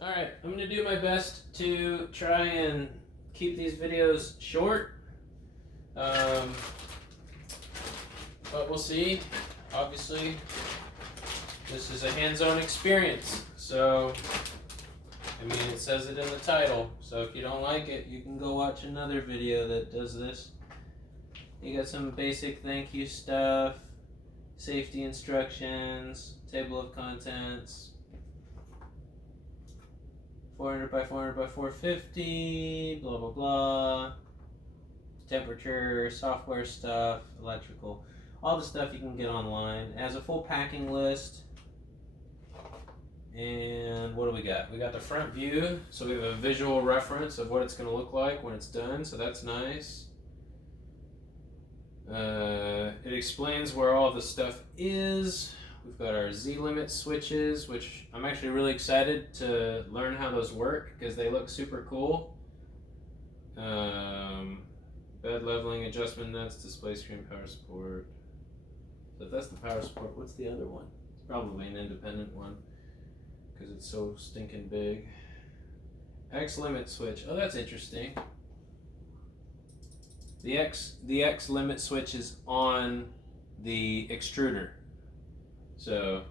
Alright, I'm going to do my best to try and keep these videos short. But we'll see. Obviously, this is a hands-on experience. So, I mean, it says it in the title. So if you don't like it, you can go watch another video that does this. You got some basic thank you stuff, safety instructions, table of contents, 400 by 400 by 450, blah blah blah, temperature, software stuff, electrical, all the stuff you can get online. It has a full packing list. And what do we got? We got the front view, so we have a visual reference of what it's going to look like when it's done, so that's nice. It explains where all the stuff is. We've got our Z-limit switches, which I'm actually really excited to learn how those work because they look super cool. Bed leveling, adjustment nuts, display screen, power support. So if that's the power support, what's the other one? It's probably an independent one because it's so stinking big. X limit switch. Oh, that's interesting. The X limit switch is on the extruder. So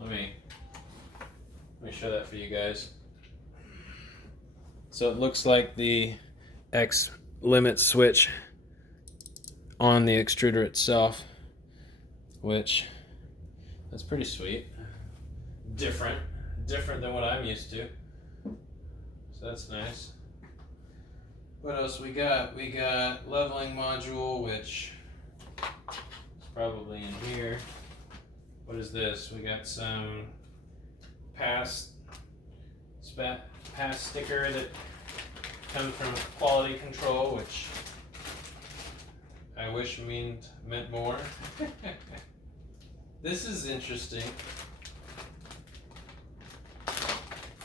let me show that for you guys. So it looks like the X limit switch on the extruder itself, which that's pretty sweet. Different than what I'm used to. So that's nice. What else we got? We got leveling module, which is probably in here. What is this? We got some pass sticker that comes from quality control, which I wish meant more. This is interesting.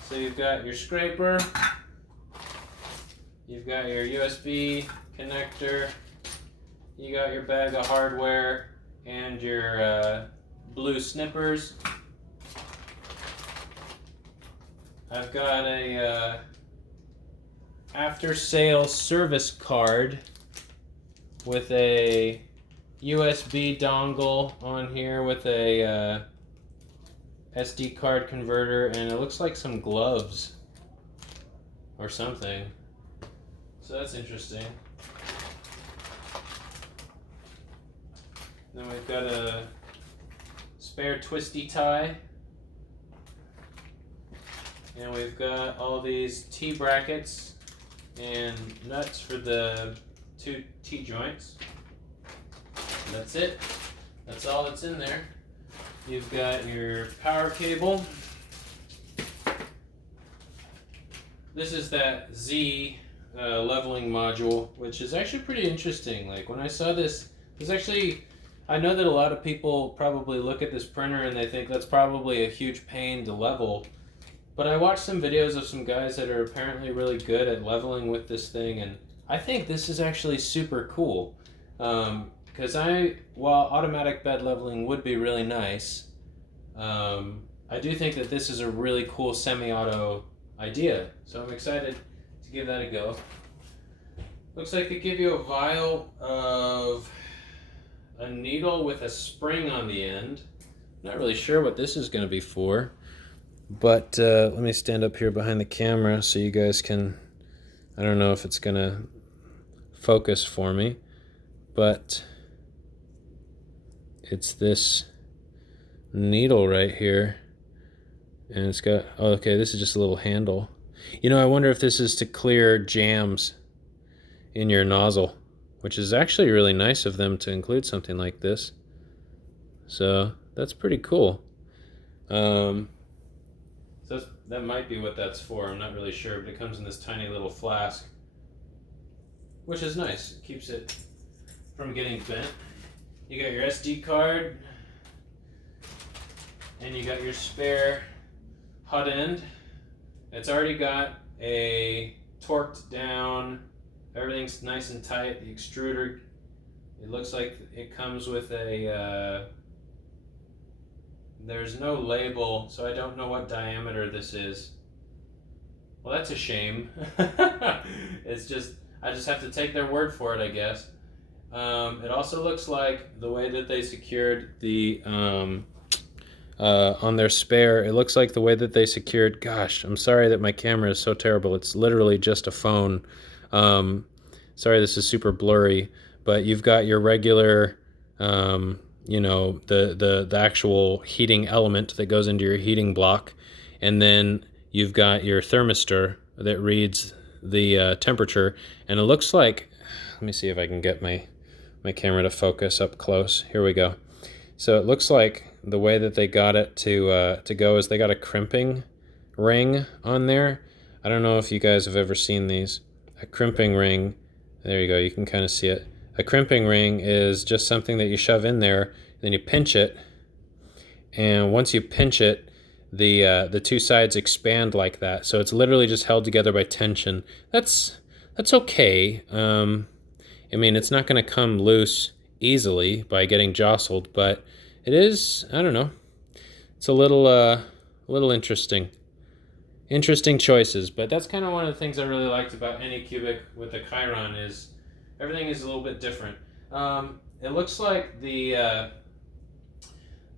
So you've got your scraper, you've got your USB connector, you got your bag of hardware, and your blue snippers. I've got a after-sales service card with a USB dongle on here with a SD card converter, and it looks like some gloves or something. So that's interesting. Then we've got a spare twisty tie. And we've got all these T-brackets and nuts for the 2 T-joints. That's it. That's all that's in there. You've got your power cable. This is that Z leveling module, which is actually pretty interesting. Like when I saw this, I know that a lot of people probably look at this printer and they think that's probably a huge pain to level. But I watched some videos of some guys that are apparently really good at leveling with this thing, and I think this is actually super cool. Because while automatic bed leveling would be really nice, I do think that this is a really cool semi-auto idea. So I'm excited to give that a go. Looks like they give you a vial of a needle with a spring on the end. Not really sure what this is going to be for. But let me stand up here behind the camera so you guys can, I don't know if it's going to focus for me, but it's this needle right here. And it's got, oh, okay, this is just a little handle. You know, I wonder if this is to clear jams in your nozzle, which is actually really nice of them to include something like this. So that's pretty cool. So that might be what that's for. I'm not really sure, but it comes in this tiny little flask, which is nice. It keeps it from getting bent. You got your SD card, and you got your spare hot end. It's already got a torqued down, everything's nice and tight. The extruder, it looks like it comes with a there's no label, so I don't know what diameter this is. Well, that's a shame. It's just, I just have to take their word for it, I guess. It also looks like the way that they secured the, on their spare, it looks like the way that they secured, gosh, I'm sorry that my camera is so terrible. It's literally just a phone. Sorry, this is super blurry, but you've got your regular, you know, the actual heating element that goes into your heating block, and then you've got your thermistor that reads the temperature, and it looks like, let me see if I can get my camera to focus up close. Here we go. So it looks like the way that they got it to go is they got a crimping ring on there. I don't know if you guys have ever seen these. A crimping ring, there you go, you can kind of see it. A crimping ring is just something that you shove in there, then you pinch it, and once you pinch it, the two sides expand like that. So it's literally just held together by tension. That's okay. I mean, it's not going to come loose easily by getting jostled, but it is, I don't know, it's a little interesting. Interesting choices, but that's kind of one of the things I really liked about AnyCubic with the Chiron is everything is a little bit different. It looks like the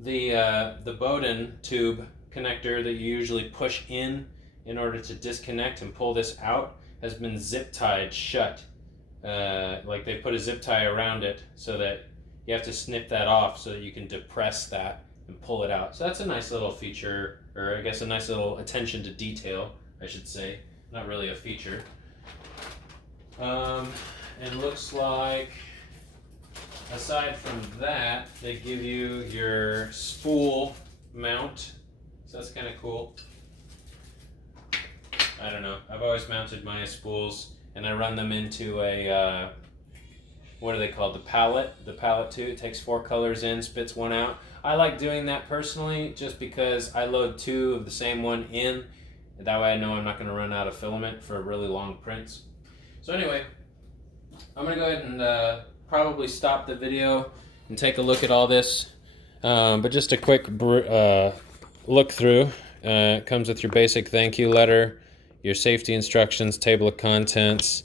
Bowden tube connector that you usually push in order to disconnect and pull this out has been zip tied shut. Like they put a zip tie around it so that you have to snip that off so that you can depress that and pull it out. So that's a nice little feature, or I guess a nice little attention to detail, I should say. Not really a feature. And it looks like, aside from that, they give you your spool mount. So that's kind of cool. I don't know. I've always mounted my spools and I run them into a, what are they called? The palette too. It takes 4 colors in, spits 1 out. I like doing that personally just because I load 2 of the same one in. That way I know I'm not going to run out of filament for really long prints. So anyway, I'm going to go ahead and probably stop the video and take a look at all this. But just a quick look through. It comes with your basic thank you letter, your safety instructions, table of contents,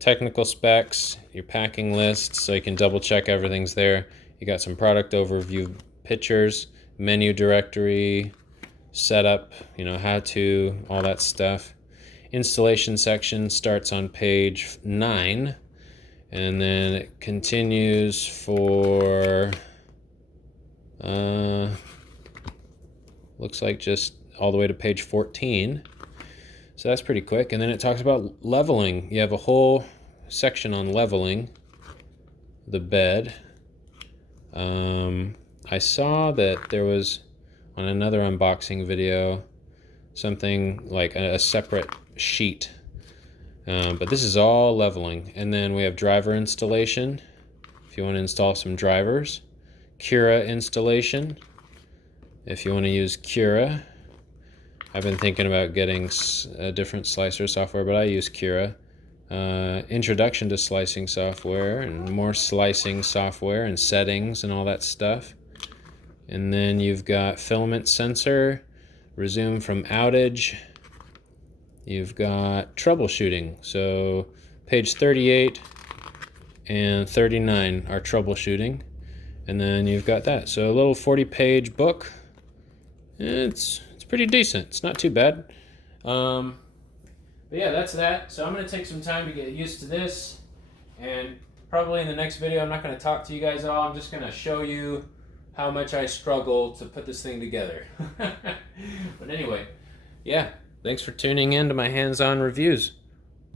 technical specs, your packing list, so you can double check everything's there. You got some product overview pictures, menu directory, setup, you know, how to, all that stuff. Installation section starts on page 9, and then it continues for, looks like just all the way to page 14. So that's pretty quick. And then it talks about leveling. You have a whole section on leveling the bed. I saw that there was, on another unboxing video, something like a separate sheet. But this is all leveling. And then we have driver installation, if you want to install some drivers. Cura installation, if you want to use Cura. I've been thinking about getting a different slicer software, but I use Cura. Introduction to slicing software and more slicing software and settings and all that stuff. And then you've got filament sensor, resume from outage. You've got troubleshooting. So page 38 and 39 are troubleshooting. And then you've got that. So a little 40-page book. It's pretty decent. It's not too bad. But yeah, that's that. So I'm going to take some time to get used to this. And probably in the next video, I'm not going to talk to you guys at all. I'm just going to show you how much I struggle to put this thing together. But anyway, yeah. Thanks for tuning in to my hands-on reviews.